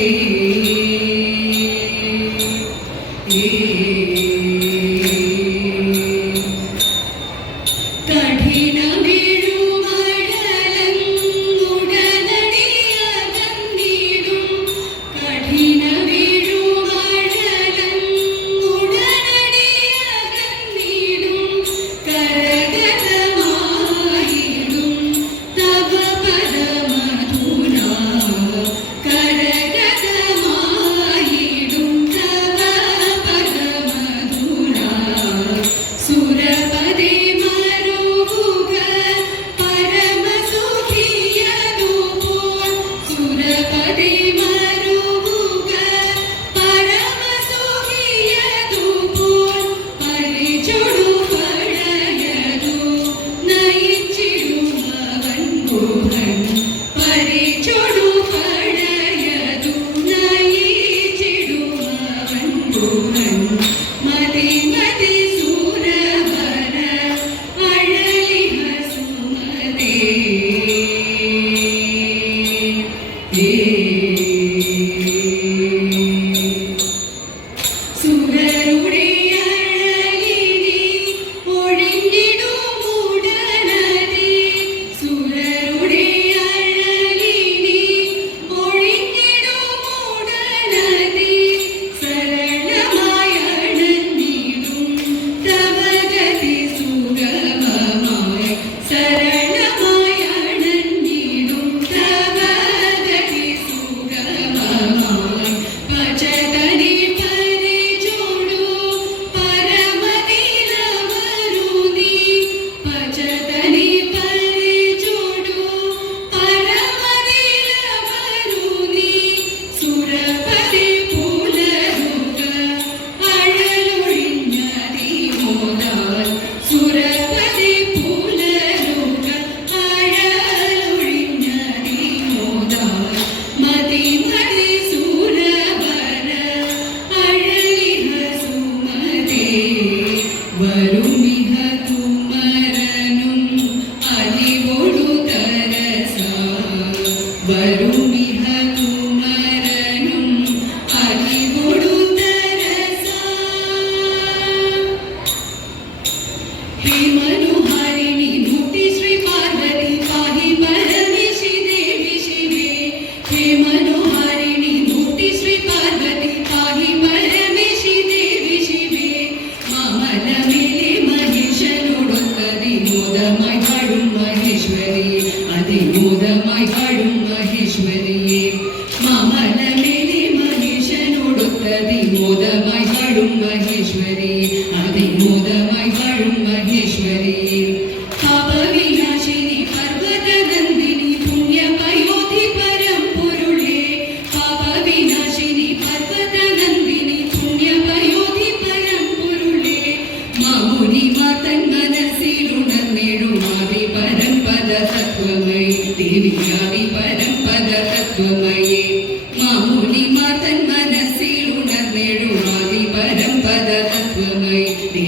He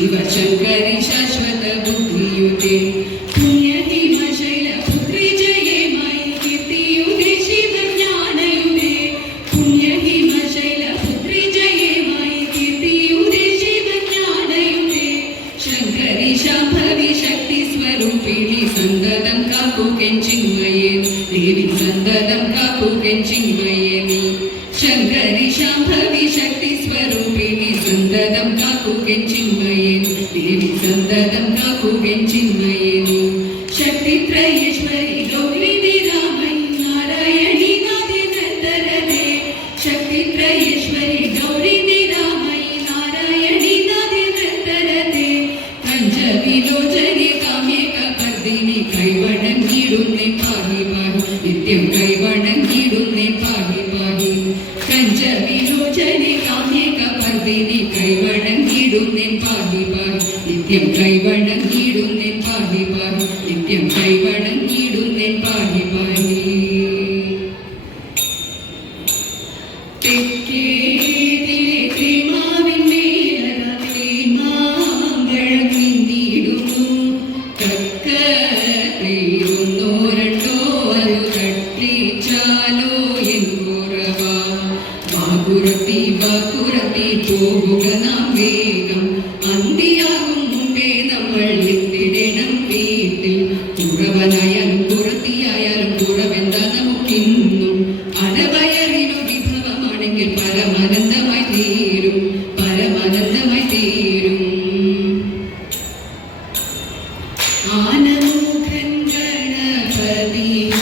Sivasankari ശാശ്വത ബുദ്ധിയുടെ ശങ്കരി ശാംഭവി ശക്തി സ്വരൂപി సందదం నాకు వెంచిన్నయేను దేవి సందదం నాకు వెంచిన్నయేను శక్తి త్రయేశ్వరి గౌరీ പോകണം വേഗം അന്തിയാകും മുമ്പേ നമ്മൾ എത്തിടണം വീട്ടിൽ. കുറവനായാലും കുറത്തിയായാലും കുറവെന്താ നമുക്കിന്നും? വിഭവമാണെങ്കിൽ പരമാനന്ദമായി തീരും. പരമാനന്ദമായി തീരും. ആനമുഖൻ ഗണപതി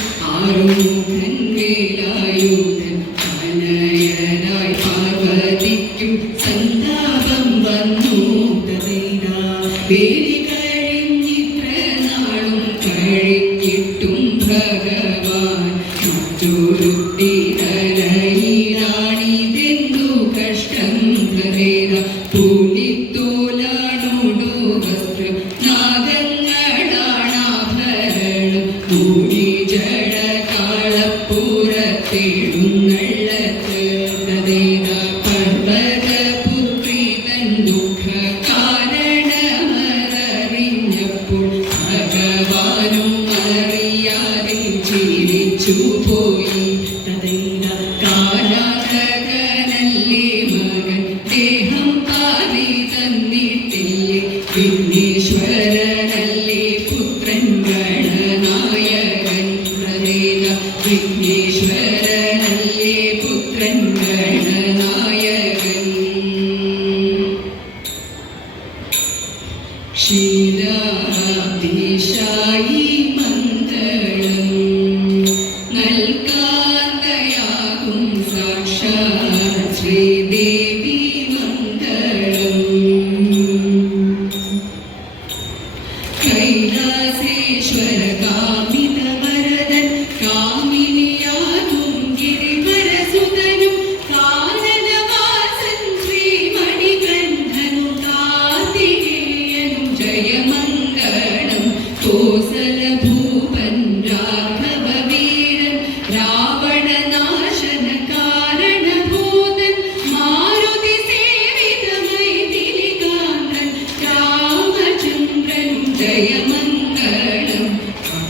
ीशायि मङ्गलम्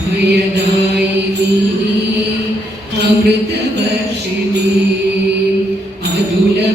അഭയദായിനി അമൃതവർഷിണി. അതുല